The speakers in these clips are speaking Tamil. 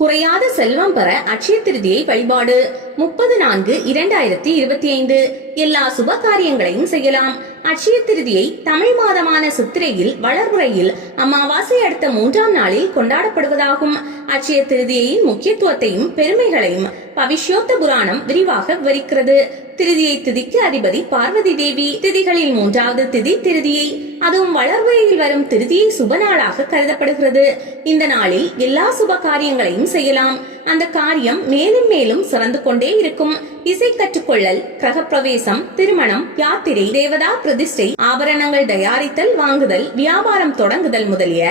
குறையாத செல்வம் பெற அட்சய திருதியை வழிபாடு 30/4/2025. எல்லா சுப காரியங்களையும் செய்யலாம். அட்சய திருதியை தமிழ் மாதமான சித்திரையில் வளர்முறையில் அமாவாசை அடுத்த 3ஆம் நாளில் கொண்டாடப்படுவதாகும். அட்சய திருதியின் முக்கியத்துவத்தையும் பெருமைகளையும் பவிஷ்யோத்த புராணம் விரிவாக விவரிக்கிறது. திருதியை திதிக்கு அதிபதி பார்வதி தேவி. திதிகளில் 3வது திதி திருதியை, அதுவும் வளர்முறையில் வரும் திருதியை சுப நாளாக கருதப்படுகிறது. இந்த நாளில் எல்லா சுப காரியங்களையும் செய்யலாம். அந்த காரியம் மேலும் மேலும் சிறந்து கொண்டே இருக்கும். இசை கற்றுக்கொள்ளல், கிரகப்பிரவேசம், திருமணம், யாத்திரை, தேவதா பிரதிஷ்டை, ஆபரணங்கள் தயாரித்தல், வாங்குதல், வியாபாரம் தொடங்குதல் முதலிய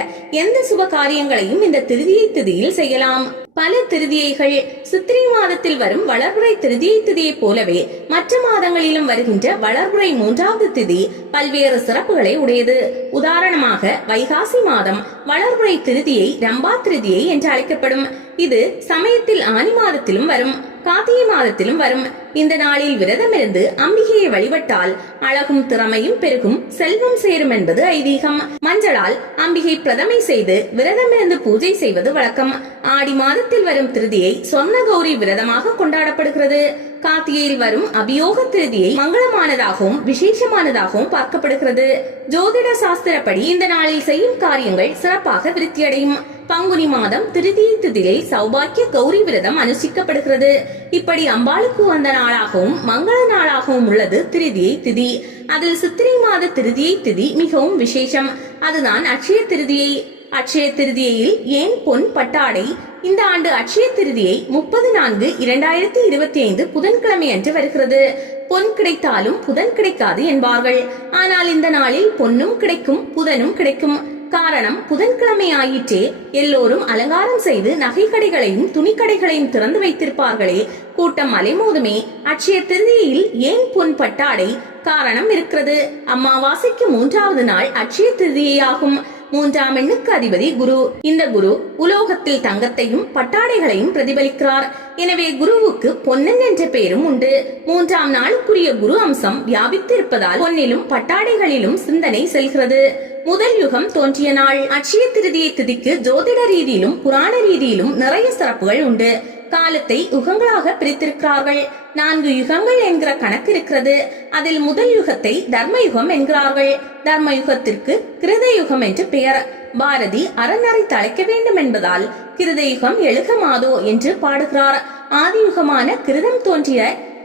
எந்த சுப காரியங்களையும் இந்த திருதியை திதியில் செய்யலாம். பல திருதியைகள் சித்திரை மாதத்தில் வரும் வளர்புறை திருதியை திதியை போலவே மற்ற மாதங்களிலும் வருகின்ற வளர்புறை 3வது திதி பல்வேறு சிறப்புகளை உடையது. உதாரணமாக வைகாசி மாதம் வளர்புறை திருதியை ரம்பா திருதியை என்று அழைக்கப்படும். இது சமயத்தில் ஆனி மாதத்திலும் வரும், கார்த்திகை மாதத்திலும் வரும். இந்த நாளில் விரதமிருந்து அம்பிகையை வழிபட்டால் அழகும் திறமையும் பெருகும், செல்வம் சேரும் என்பது ஐதீகம். மஞ்சளால் அம்பிகை பிரதமை செய்து விரதமிருந்து பூஜை செய்வது வழக்கம். ஆடி மாதத்தில் வரும் திருதியை சொர்ண கௌரி விரதமாக கொண்டாடப்படுகிறது. கார்த்திகையில் வரும் அபியோக திருதியை மங்களமானதாகவும் விசேஷமானதாகவும் பார்க்கப்படுகிறது. ஜோதிட சாஸ்திரப்படி இந்த நாளில் செய்யும் காரியங்கள் சிறப்பாக விருத்தியடையும். பங்குனி மாதம் திருதியை திதியில் சௌபாக்கிய கௌரி விரதம் அனுஷ்டிக்கப்படுகிறது. இப்படி அம்பாளுக்கு வந்த நாளாகவும் மங்கள நாளாகவும் உள்ளது திருதியை திதி. அதில் சித்திரை மாத திருதியை திதி மிகவும் விசேஷம். அதுதான் அட்சய திருதியை. அட்சய திருதியில் ஏன் பொன் பட்டாடை? இந்த ஆண்டு அட்சய திருதியை 30/4/2025 புதன்கிழமை அன்று வருகிறது. பொன் கிடைத்தாலும் புதன் கிடைக்காது என்பார்கள். ஆனால் இந்த நாளில் பொன்னும் கிடைக்கும், புதனும் கிடைக்கும். காரணம், புதன்கிழமை ஆயிற்றே. எல்லோரும் அலங்காரம் செய்து நகை கடைகளையும் துணிக்கடைகளையும் திறந்து வைத்திருப்பார்களே, கூட்டம் அலைமோதுமே. அட்சய திருதியில் ஏன் பொன் பட்டாடை? காரணம் இருக்கிறது. அமாவாசைக்கு 3வது நாள் அட்சய திருதியாகும். 3ஆம் எண்ணுக்கு அதிபதி குரு. இந்த குரு உலோகத்தில் தங்கத்தையும் பட்டாடைகளையும் பிரதிபலிக்கிறார். எனவே குருவுக்கு பொன்னன் என்ற பெயரும் உண்டு. 3ஆம் நாளுக்குரிய குரு அம்சம் வியாபித்து இருப்பதால் பொன்னிலும் பட்டாடைகளிலும் சிந்தனை செல்கிறது. முதல் யுகம் தோன்றிய நாள். அட்சய திருதியை திதிக்கு ஜோதிட ரீதியிலும் புராண ரீதியிலும் நிறைய சிறப்புகள் உண்டு. காலத்தை யுகங்களாக பிரித்திருக்கிறார்கள். 4 யுகங்கள் என்கிற கணக்கு இருக்கிறது. அதில் முதல் யுகத்தை தர்மயுகம் என்கிறார்கள். தர்மயுகத்திற்கு கிருத யுகம் என்று பெயர். பாரதி அறநறை தழைக்க வேண்டும் என்பதால் கிருத யுகம் எழுக மாதோ என்று பாடுகிறார். ஆதி யுகமான கிருதம் தோன்றிய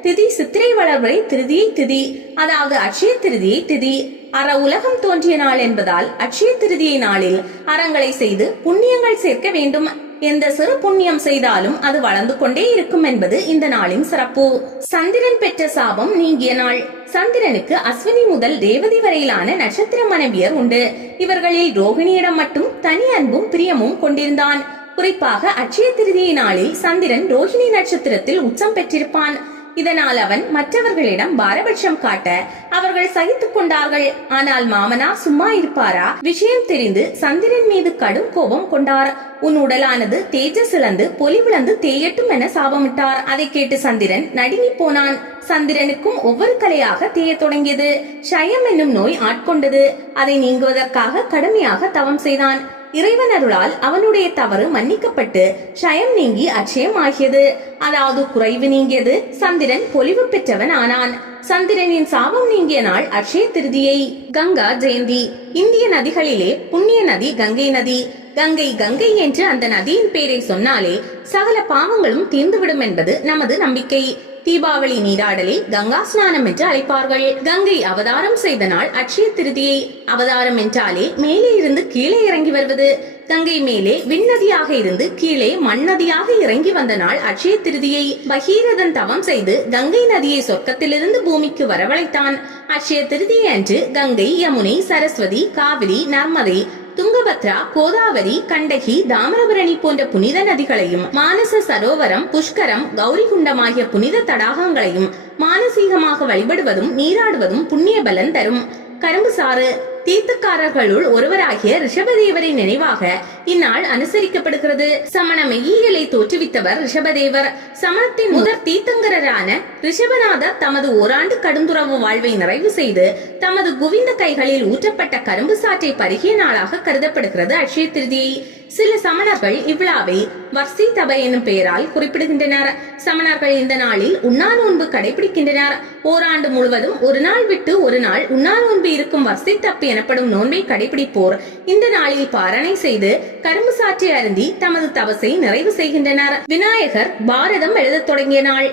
திதி சித்திரை வளர்வரை திருதியை திதி, அதாவது அட்சய திருதியை திதி. அற உலகம் தோன்றிய நாள் என்பதால் அட்சய திருதியை நாளில் அறங்களை செய்து புண்ணியங்கள் சேர்க்க வேண்டும். எந்த சிறு புண்ணியம் செய்தாலும் அது வளர்ந்து கொண்டே இருக்கும் என்பது இந்த நாளின் சிறப்பு. சந்திரன் பெற்ற சாபம் நீங்கிய நாள். சந்திரனுக்கு அஸ்வினி முதல் ரேவதி வரையிலான நட்சத்திர மனைவியர் உண்டு. இவர்களில் ரோகிணியிடம் மட்டும் தனி அன்பும் பிரியமும் கொண்டிருந்தான். குறிப்பாக அட்சய திருதியை நாளில் சந்திரன் ரோஹிணி நட்சத்திரத்தில் உச்சம் பெற்றிருப்பான். இதனால் அவன் மற்றவர்களிடம் பாரபட்சம் காட்ட அவர்கள் சகித்துக் கொண்டார்கள். ஆனால் மாமனார் சும்மா இருப்பாரா? விஷயம் தெரிந்து சந்திரன் மீது கடும் கோபம் கொண்டார். உன் உடலானது தேஜஸ் இழந்து பொலிவிழந்து தேயட்டும் என சாபமிட்டார். அதை கேட்டு சந்திரன் நடுங்கி போனான். சந்திரனுக்கும் ஒவ்வொரு கலையாக தேய தொடங்கியது. ஷயம் என்னும் நோய் ஆட்கொண்டது. அதை நீங்குவதற்காக கடுமையாக தவம் செய்தான். இறைவன் அருளால் அவனுடைய தவறு மன்னிக்கப்பட்டு ஷயம் நீங்கி அட்சயம் ஆகியது. அதாவது குறைவு நீங்கியது. சந்திரன் பொலிவு பெற்றவன் ஆனான். சந்திரனின் சாபம் நீங்கிய நாள் அட்சய திருதியை. கங்கா ஜெயந்தி. இந்திய நதிகளிலே புண்ணிய நதி கங்கை நதி. கங்கை கங்கை என்று அந்த நதியின் பெயரை சொன்னாலே சகல பாவங்களும் தீர்ந்துவிடும் என்பது நமது நம்பிக்கை. தீபாவளி நீராடலை கங்கா ஸ்நானம் என்று அழைப்பார்கள். கங்கை அவதாரம் செய்த நாள் அட்சய திருதியை. அவதாரம் என்றாலே மேலே இருந்து கீழே இறங்கி வருவது. கங்கை மேலே விண்ணதியாக இருந்து கீழே மண்ணதியாக இறங்கி வந்த நாள் அட்சய திருதியை. பகீரதன் தவம் செய்து கங்கை நதியை சொர்க்கத்திலிருந்து பூமிக்கு வரவழைத்தான். அட்சய திருதியை அன்று கங்கை, யமுனை, சரஸ்வதி, காவிரி, நர்மதை, துங்கபத்ரா, கோதாவரி, கண்டகி, தாமிரபரணி போன்ற புனித நதிகளையும் மானச சரோவரம், புஷ்கரம், கௌரிகுண்டம் ஆகிய புனித தடாகங்களையும் மானசீகமாக வழிபடுவதும் நீராடுவதும் புண்ணிய பலன் தரும். கரும்பு சாறு. தீர்த்தக்காரர்களுள் ஒருவராகிய ரிஷபதேவரின் நினைவாக இந்நாள் அனுசரிக்கப்படுகிறது. சமண மெய்யியலை தோற்றுவித்தவர் ரிஷபதேவர். சமணத்தின் முதற் தீர்த்தங்கரான ரிஷபநாதர் தமது ஓராண்டு கடுந்துறவு வாழ்வை நிறைவு செய்து தமது குவிந்த கைகளில் ஊற்றப்பட்ட கரும்பு சாற்றை பருகிய நாளாக கருதப்படுகிறது அட்சய திருதியை. சில சமணர்கள் இவ்விழாவை வர்சி தப என்னும் பெயரால் குறிப்பிடுகின்றனர். சமணர்கள் இந்த நாளில் உண்ணா நோன்பு கடைபிடிக்கின்றனர். ஓராண்டு முழுவதும் ஒரு நாள் விட்டு ஒரு நாள் உண்ணா நோன்பு இருக்கும் வர்சி தப்பு எனப்படும் நோன்பை கடைபிடிப்போர் இந்த நாளில் பாரணை செய்து கரும்பு சாற்றி அருந்தி தமது தவசை நிறைவு செய்கின்றனர். விநாயகர் பாரதம் எழுதத் தொடங்கிய நாள்.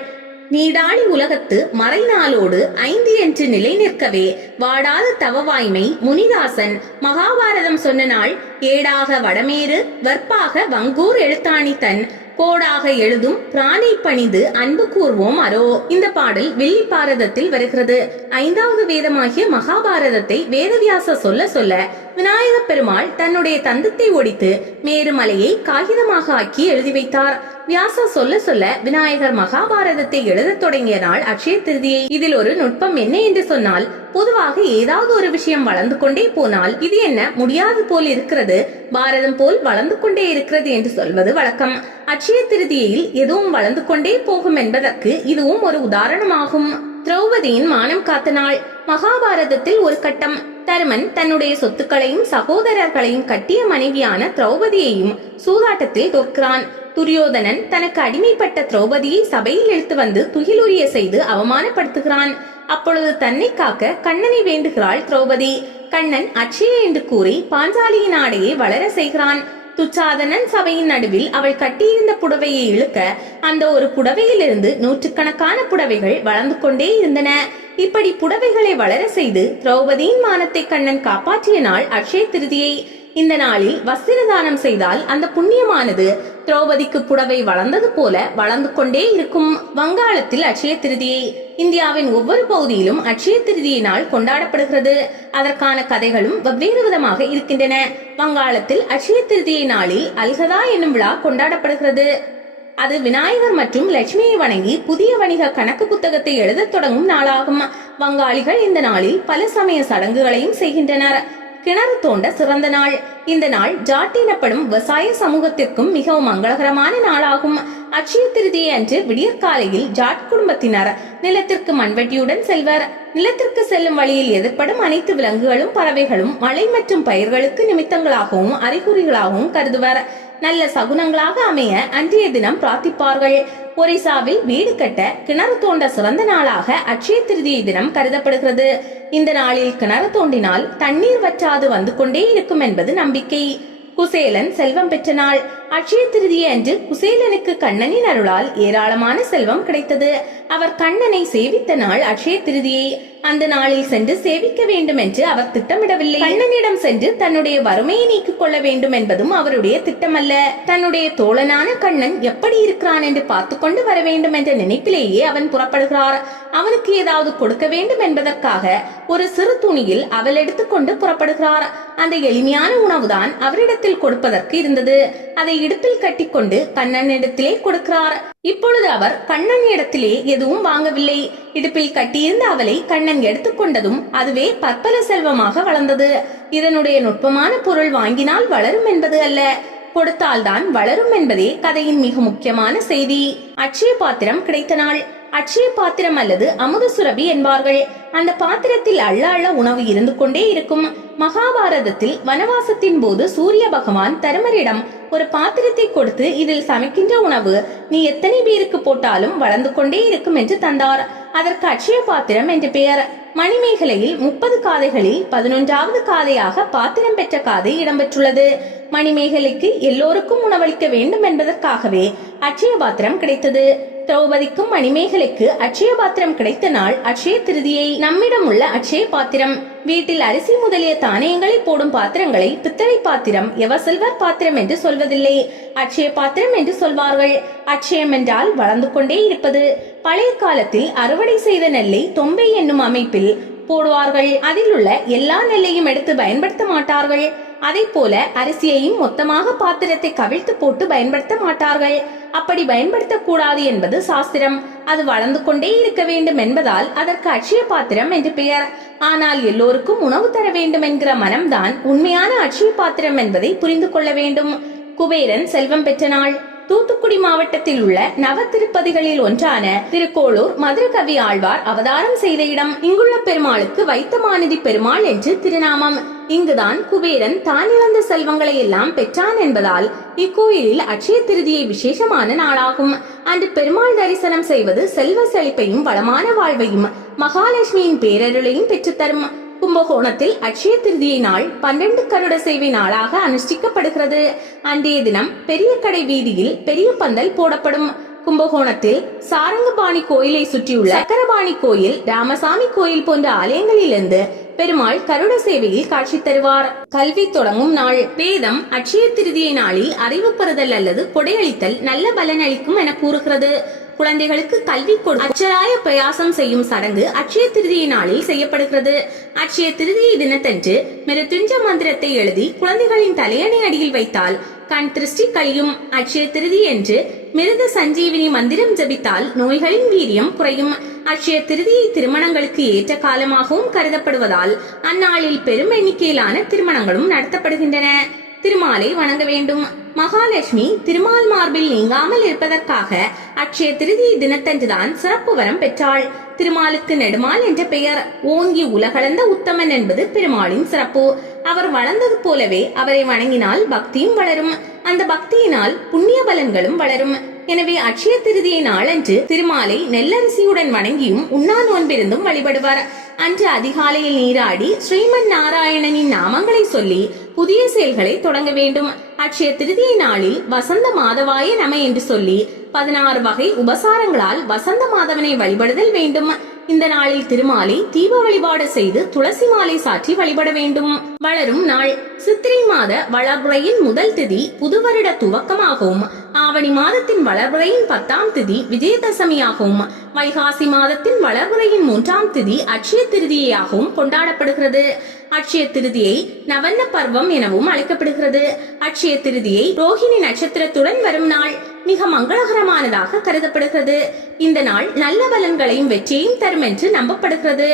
நீடாளி உலகத்து மறைநாளோடு 5 என்று நிலை நிற்கவே வாடாத தவவாய்மை முனிதாசன் மகாபாரதம் சொன்ன நாள். ஏடாக வடமேறு வற்பாக வங்கூர் எழுத்தாணி தன் கோடாக எழுதும் பிராணி பணிந்து அன்பு கூர்வோம் அரோ. இந்த பாடல் வில்லி பாரதத்தில் வருகிறது. 5வது வேதமாகிய மகாபாரதத்தை வேதவியாச சொல்ல சொல்ல விநாயக பெருமாள் தன்னுடைய தந்தத்தை ஒடித்து மேருமலையை காகிதமாக ஆக்கி எழுதி வைத்தார். வியாசர் சொல்ல சொல்ல விநாயகர் மகாபாரதத்தை எழுதத் தொடங்கிய நாள் அக்ஷய திருதியை. இதில் ஒரு நுட்பம் என்ன என்று சொன்னால், பொதுவாக ஏதாவது ஒரு விஷயம் வளர்ந்து கொண்டே போனால் இது என்ன முடியாது போல் இருக்கிறது, பாரதம் போல் வளர்ந்து கொண்டே இருக்கிறது என்று சொல்வது வழக்கம். அக்ஷய திருதியில் எதுவும் வளர்ந்து கொண்டே போகும் என்பதற்கு இதுவும் ஒரு உதாரணமாகும். திரௌபதியின் மானம் காத்த நாள். மகாபாரதத்தில் ஒரு கட்டம். தருமன் தன்னுடைய சொத்துக்களையும் சகோதரர்களையும் கட்டிய மனைவியான திரௌபதியையும் சூதாட்டத்தில் தோற்கிறான். துரியோதனன் தனக்கு அடிமைப்பட்ட திரௌபதியை சபையில் இழுத்து வந்து துகிலுரிய செய்து அவமானப்படுத்துகிறான். அப்பொழுது தன்னை காக்க கண்ணனை வேண்டுகிறாள் திரௌபதி. கண்ணன் அட்சய என்று கூறி பாஞ்சாலியின் ஆடையை வளர செய்கிறான். துச்சாதனன் சபையின் நடுவில் அவள் கட்டியிருந்த புடவையை இழுக்க அந்த ஒரு புடவையிலிருந்து 100கணக்கான புடவைகள் வளர்ந்து கொண்டே இருந்தன. இப்படி புடவைகளை வளர செய்து திரௌபதியின் மானத்தை கண்ணன் காப்பாற்றிய நாள் அக்ஷய திருதியை. இந்த நாளில் வஸ்திர தானம் செய்தால் அந்த புண்ணியமானது திரௌபதிக்கு புடவை வளர்ந்தது போல வளர்ந்து கொண்டே இருக்கும். வங்காளத்தில் அக்ஷய திருதியை. இந்தியாவின் ஒவ்வொரு பகுதியிலும் அக்ஷய திருதியை நாள் கொண்டாடப்படுகிறது. அதற்கான கதைகளும் வெவ்வேறு விதமாக இருக்கின்றன. வங்காளத்தில் அக்ஷய திருதியை நாளில் அல்கதா என்னும் விழா கொண்டாடப்படுகிறது. அது விநாயகர் மற்றும் லட்சுமியை வணங்கி புதிய வணிக கணக்கு புத்தகத்தை எழுதத் தொடங்கும் நாளாகும். வங்காளிகள் இந்த நாளில் பல சமய சடங்குகளையும் செய்கின்றனர். கிணறு தோண்ட சிறந்த நாள். இந்த நாள் ஜாட் எனப்படும் விவசாய சமூகத்திற்கும் மிகவும் மங்களகரமான நாளாகும். அக்ஷய திருதியை அன்று விடியற்காலையில் ஜாட் குடும்பத்தினர் நிலத்திற்கு மண்வெட்டியுடன் செல்வர். நிலத்திற்கு செல்லும் வழியில் எதிர்ப்படும் அனைத்து விலங்குகளும் பறவைகளும் மழை மற்றும் பயிர்களுக்கு நிமித்தங்களாகவும் அறிகுறிகளாகவும் கருதுவர். நல்ல சகுனங்களாக அமைய அன்றைய தினம் பிரார்த்திப்பார்கள். ஒரிசாவில் வீடு கட்ட கிணறு தோண்ட சிறந்த நாளாக அக்ஷய திருதியை தினம் கருதப்படுகிறது. இந்த நாளில் கிணறு தோண்டினால் தண்ணீர் வற்றாது வந்து கொண்டே இருக்கும் என்பது நம்பிக்கை. குசேலன் செல்வம் பெற்ற நாள். அக்ஷய திருதியை அன்று குசேலனுக்கு கண்ணனின் அருளால் ஏராளமான செல்வம் கிடைத்தது. அவர் கண்ணனை சேவித்த நாள் அக்ஷய திருதியை. அந்த நாளில் சென்று சேவிக்க வேண்டும் என்று அவர் திட்டமிடவில்லை. கண்ணனிடம் சென்று தன்னுடைய வறுமையை நீக்கிக் கொள்ள வேண்டும் என்பதும் அவருடைய திட்டமல்ல. தன்னுடைய தோழனான கண்ணன் எப்படி இருக்கிறான் என்று பார்த்து கொண்டு வர வேண்டும் என்ற நினைப்பிலேயே அவன் புறப்படுகிறார். அவனுக்கு ஏதாவது கொடுக்க வேண்டும் என்பதற்காக ஒரு சிறு துணியில் அவள் எடுத்துக்கொண்டு புறப்படுகிறார். அந்த எளிமையான உணவுதான் அவரிடத்தில் கொடுப்பதற்கு இருந்தது. அதை இடுப்பில் கட்டிக்கொண்டு கண்ணனிடத்திலே கொடுக்கிறார். இப்பொழுது அவர் கண்ணன் இடத்திலே எதுவும் வாங்கவில்லை. இடுப்பில் கட்டியிருந்த அவளை கண்ணன் எடுத்துக்கொண்டதும் அதுவே பற்பல செல்வமாக வளர்ந்தது. இதனுடைய நுட்பமான பொருள் வாங்கினால் வளரும் என்பது அல்ல, கொடுத்தால்தான் வளரும் என்பதே கதையின் மிக முக்கியமான செய்தி. அட்சய பாத்திரம் கிடைத்த நாள். அட்சய பாத்திரம் அல்லது அமுத சுரபி என்பார்கள். அந்த பாத்திரத்தில் அள்ள அள்ள உணவு இருந்து கொண்டே இருக்கும். மகாபாரதத்தில் வனவாசத்தின் போது சூரிய பகவான் தருமரிடம் ஒரு பாத்திரத்தை கொடுத்து இதில் சமைக்கின்ற உணவு நீ எத்தனை பேருக்கு போட்டாலும் வளர்ந்து கொண்டே இருக்கும் என்று தந்தார். அதற்கு அட்சய பாத்திரம் என்று பெயர். மணிமேகலையில் 30 காதைகளில் 11வது காதையாக பாத்திரம் பெற்ற காதை இடம்பெற்றுள்ளது. மணிமேகலைக்கு எல்லோருக்கும் உணவளிக்க வேண்டும் என்பதற்காகவே அட்சய பாத்திரம் கிடைத்தது. திரௌபதிக்கும் மணிமேகலைக்கு அட்சய பாத்திரம் கிடைத்த நாள் அட்சய திருதியை. நம்மிடம் உள்ள அட்சய பாத்திரம். வீட்டில் அரிசி முதலிய தானியங்களை போடும் பாத்திரங்களை பித்தளை பாத்திரம், எவசில்வர் பாத்திரம் என்று சொல்வதில்லை, அட்சய பாத்திரம் என்று சொல்வார்கள். அட்சயம் என்றால் வளர்ந்து கொண்டே இருப்பது. பழைய காலத்தில் அறுவடை செய்த நெல்லை தொம்பை என்னும் அமைப்பில் போடுவார்கள். அதில் உள்ள எல்லா நெல்லையும் எடுத்து பயன்படுத்த மாட்டார்கள். அதை போல அரிசியையும் மொத்தமாக பாத்திரத்தை கவிழ்த்து போட்டு பயன்படுத்த மாட்டார்கள். அப்படி பயன்படுத்த கூடாது என்பது சாஸ்திரம். அது வளர்ந்து கொண்டே இருக்க வேண்டும் என்பதால் அதற்கு அட்சய பாத்திரம் என்று பெயர். ஆனால் எல்லோருக்கும் உணவு தர வேண்டும் என்கிற மனம்தான் உண்மையான அட்சய பாத்திரம் என்பதை புரிந்து கொள்ள வேண்டும். குபேரன் செல்வம் பெற்ற நாள். தூத்துக்குடி மாவட்டத்தில் உள்ள நவ திருப்பதிகளில் ஒன்றான திருக்கோளூர் மதுரகவி ஆழ்வார் அவதாரம் செய்த இடம். இங்குள்ள பெருமாளுக்கு வைத்தமாநிதி பெருமாள் என்று திருநாமம். இங்குதான் குபேரன் தான் இழந்த செல்வங்களை எல்லாம் பெற்றான் என்பதால் இக்கோயிலில் அட்சய திருதியை விசேஷமான நாளாகும். அன்று பெருமாள் தரிசனம் செய்வது செல்வ செழிப்பையும் வளமான வாழ்வையும் மகாலட்சுமியின் பேரருளையும் பெற்றுத்தரும். கும்பகோணத்தில் அட்சய திருதியை நாள் 12 கருட சேவை நாளாக அனுஷ்டிக்கப்படுகிறது. அன்றைய தினம் பெரிய கடை வீதியில் பெரிய பந்தல் போடப்படும். கும்பகோணத்தில் சாரங்கபாணி கோயிலை சுற்றியுள்ள சக்கரபாணி கோயில், ராமசாமி கோயில் போன்ற ஆலயங்களிலிருந்து பெருமாள் கருட சேவையில் காட்சி தருவார். கல்வி தொடங்கும் நாள். வேதம் அட்சய திருதியை நாளில் அறிவு பெறுதல் அல்லது கொடையளித்தல் நல்ல பலன் அளிக்கும் என கூறுகிறது. குழந்தைகளுக்கு கல்வி அச்சராய பிரயாசம் செய்யும் சடங்கு அட்சய திருதியை நாளில் செய்யப்படுகிறது. அட்சய திருதியை தினத்தன்று மிருத்யுஞ்ச மந்திரத்தை எழுதி குழந்தைகளின் தலையணை அடியில் வைத்தால் கண் திருஷ்டி கழியும். அட்சய திருதி என்று மிருத சஞ்சீவினி மந்திரம் ஜபித்தால் நோய்களின் வீரியம் குறையும். அட்சய திருதியை திருமணங்களுக்கு ஏற்ற காலமாகவும் கருதப்படுவதால் அந்நாளில் பெரும் எண்ணிக்கையிலான திருமணங்களும் நடத்தப்படுகின்றன. திருமாலை வணங்க வேண்டும். மகாலட்சுமி திருமால் மார்பில் நீங்காமல் இருப்பதற்காக அட்சய திருதியை தினத்தன்றுதான் சிறப்பு வரம் பெற்றாள். திருமாலுக்கு நெடுமால் என்ற பெயர். ஓங்கி உலகளந்த உத்தமன் என்பது பெருமாளின் சிறப்பு. அவர் வளர்ந்தது போலவே அவரை வணங்கினால் பக்தியும் வளரும். அந்த பக்தியினால் புண்ணிய பலன்களும் வளரும். எனவே அட்சய திருதியை நாளன்று திருமாலை நெல்லரிசியுடன் வணங்கியும் உண்ணா நோன்பிருந்தும் வழிபடுவார். அன்று அதிகாலையில் நீராடி ஸ்ரீமன் நாராயணனின் நாமங்களை சொல்லி புதிய செயல்களை தொடங்க வேண்டும். அட்சய திருதியை நாளில் வசந்த மாதவாய நம என்று சொல்லி 16 வகை உபசாரங்களால் வசந்த மாதவனை வழிபடுதல் வேண்டும். இந்த நாளில் திருமாலை தீப வழிபாடு செய்து துளசி மாலை சாற்றி வழிபட வேண்டும். வளரும் நாள். சித்திரை மாத வளர்புறையின் முதல் திதி புதுவருட துவக்கமாகவும், ஆவணி மாதத்தின் வளர்புறையின் 10ஆம் திதி விஜயதசமியாகவும், வைகாசி மாதத்தின் வளர்புறையின் 3ஆம் திதி அட்சய திருதியாகவும் கொண்டாடப்படுகிறது. அட்சய திருதியை நவன்ன பர்வம் எனவும் அழைக்கப்படுகிறது. அட்சய திருதியை ரோஹிணி நட்சத்திரத்துடன் வரும் நாள். மிக மங்களகரமானதாக கருதப்படுகிறது. இந்த நாள் நல்ல பலன்களையும் வெற்றியையும் தரும் என்று நம்பப்படுகிறது.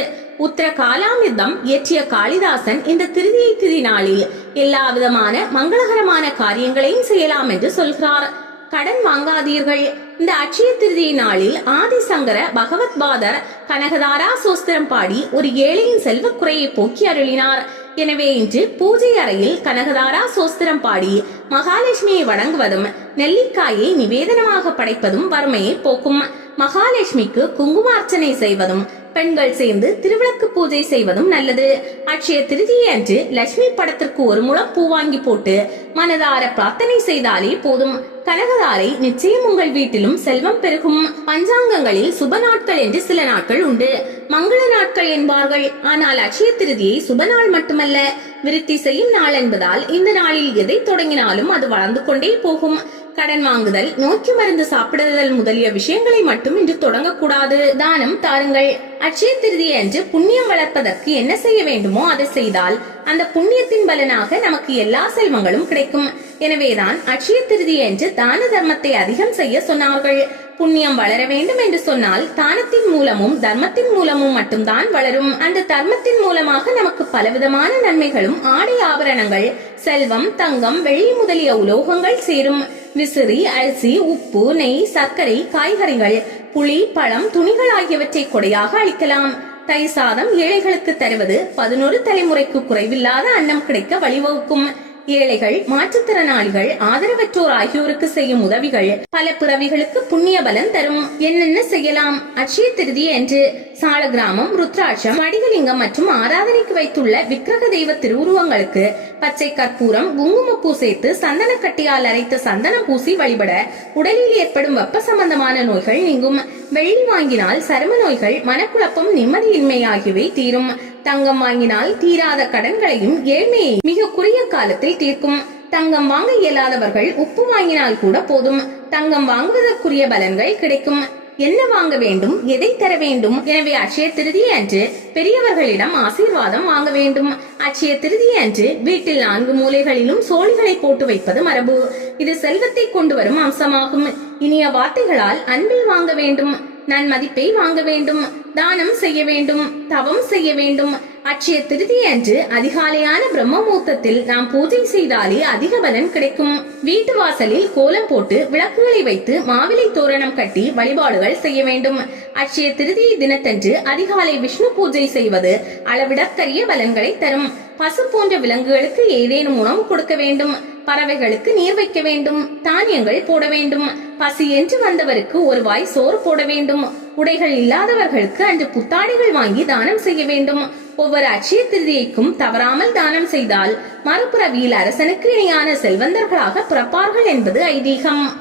உத்தர காலாமிர்தம் இயற்றிய காளிதாசன் இந்த திருதியை திதி நாளில் எல்லா விதமான மங்களகரமான காரியங்களையும் செய்யலாம் என்று சொல்கிறார். கடன் வாங்காதீர்கள். இந்த அட்சய திருதியை நாளில் ஆதிசங்கர பகவத் பாதர் கனகதாரா சோஸ்திரம் பாடி ஒரு ஏழையின் செல்வ குறையை போக்கி அருளினார். எனவே இன்று பூஜை அறையில் கனகதாரா சோஸ்திரம் பாடி மகாலட்சுமியை வணங்குவதும் நெல்லிக்காயை நிவேதனமாக படைப்பதும் வறுமையை போக்கும். மகாலட்சுமிக்கு குங்கும அர்ச்சனை செய்வதும் பெண்கள் சேர்ந்து திருவிளக்கு பூஜை செய்வதும் நல்லது. அட்சய திருதியை அன்று லட்சுமி படத்திற்கு ஒரு முழம் பூ வாங்கி போட்டு மனதார பிரார்த்தனை செய்தாலே போதும். கனகதாரை நிச்சயம் உங்கள் வீட்டிலும் செல்வம் பெருகும். பஞ்சாங்கங்களில் சுப நாட்கள் என்று சில நாட்கள் உண்டு, மங்கள நாட்கள் என்பார்கள். ஆனால் அட்சய திருதியை சுப நாள் மட்டுமல்ல, விருத்தி செய்யும் நாள் என்பதால் இந்த நாளில் எதை தொடங்கினாலும் அது வளர்ந்து கொண்டே போகும். கடன் வாங்குதல், நோக்கி மருந்து சாப்பிடுதல் முதலிய விஷயங்களை மட்டும் இன்று தொடங்கக்கூடாது. தானம் தாருங்கள். அட்சய திருதியை அன்று புண்ணியம் வளர்ப்பதற்கு என்ன செய்ய வேண்டுமோ அதை செய்தால் அந்த புண்ணியத்தின் பலனாக நமக்கு எல்லா செல்வங்களும் கிடைக்கும். எனவேதான் அட்சய திருதியை அன்று தான தர்மத்தை அதிகம் செய்ய சொன்னார்கள். புண்ணியம் வளர வேண்டும் என்று சொன்னால் தானத்தின் மூலமும் தர்மத்தின் மூலமும் மட்டும்தான் வளரும். அந்த தர்மத்தின் மூலமாக நமக்கு பலவிதமான நன்மைகளும் ஆடை ஆபரணங்கள், செல்வம், தங்கம், வெள்ளி முதலிய உலோகங்கள் சேரும். விசிறி, அரிசி, உப்பு, நெய், சர்க்கரை, காய்கறிகள், புளி, பழம், துணிகள் ஆகியவற்றை கொடையாக அளிக்கலாம். தை சாதம் ஏழைகளுக்கு தருவது 11 தலைமுறைக்கு குறைவில்லாத அன்னம் கிடைக்க வழிவகுக்கும். ஏழைகள், மாற்றுத்திறனாளிகள், ஆதரவற்றோர் ஆகியோருக்கு செய்யும் உதவிகள் பல பிறவிகளுக்கு புண்ணிய பலன் தரும். என்னென்ன செய்யலாம்? அட்சய திருதியை என்று சால கிராமம், ருத்ராட்சம், வடிகலிங்கம் மற்றும் ஆராதனைக்கு வைத்துள்ள விக்கிரக தெய்வ திருவுருவங்களுக்கு பச்சை கற்பூரம், குங்குமப்பூ சேர்த்து சந்தன கட்டியால் அரைத்த சந்தனம் பூசி வழிபட உடலில் ஏற்படும் வெப்ப சம்பந்தமான நோய்கள் நீங்கும். வெள்ளி வாங்கினால் சரும நோய்கள், மனக்குழப்பம், நிம்மதியின்மை ஆகியவை தீரும். தங்கம் வாங்கினால் தீராத கடன்களையும் ஏழ்மையை மிக குறுகிய காலத்தில் தீர்க்கும். தங்கம் வாங்க இயலாதவர்கள் உப்பு வாங்கினால் கூட போதும், தங்கம் வாங்குவதற்குரிய பலன்கள் கிடைக்கும். என்ன வாங்க வேண்டும், எதை தர வேண்டும்? எனவே அட்சய திருதியை அன்று பெரியவர்களிடம் ஆசீர்வாதம் வாங்க வேண்டும். அட்சய திருதியை அன்று வீட்டில் 4 மூலைகளிலும் சோழிகளை போட்டு வைப்பது மரபு. இது செல்வத்தை கொண்டு வரும் அம்சமாகும். இனிய வார்த்தைகளால் அன்பில் வாங்க வேண்டும், நன்மதிப்பை வாங்க வேண்டும், தானம் செய்ய வேண்டும், தவம் செய்ய வேண்டும். அட்சய திருதி அன்று அதிகாலையான பிரம்ம முகூர்த்தத்தில் நாம் பூஜை செய்தாலே அதிக பலன் கிடைக்கும். வீட்டு வாசலில் கோலம் போட்டு விளக்குகளை வைத்து மாவிலை தோரணம் கட்டி வழிபாடுகள் செய்ய வேண்டும். அட்சய திருதி தினத்தன்று அதிகாலை விஷ்ணு பூஜை செய்வது அளவிடற்கரிய பலன்களை தரும். பசு போன்ற விலங்குகளுக்கு ஏதேனும் உணவு கொடுக்க வேண்டும். பறவைகளுக்கு நீர் வைக்க வேண்டும். தானியங்கள் போட வேண்டும். பசி என்று வந்தவருக்கு ஒரு வாய் சோறு போட வேண்டும். உடைகள் இல்லாதவர்களுக்கு அன்று புத்தாடைகள் வாங்கி தானம் செய்ய வேண்டும். ஒவ்வொரு அட்சய திருதியைக்கும் தவறாமல் தானம் செய்தால் மறுபிறவியில் அரசனுக்கு இணையான செல்வந்தர்களாக பிறப்பார்கள் என்பது ஐதீகம்.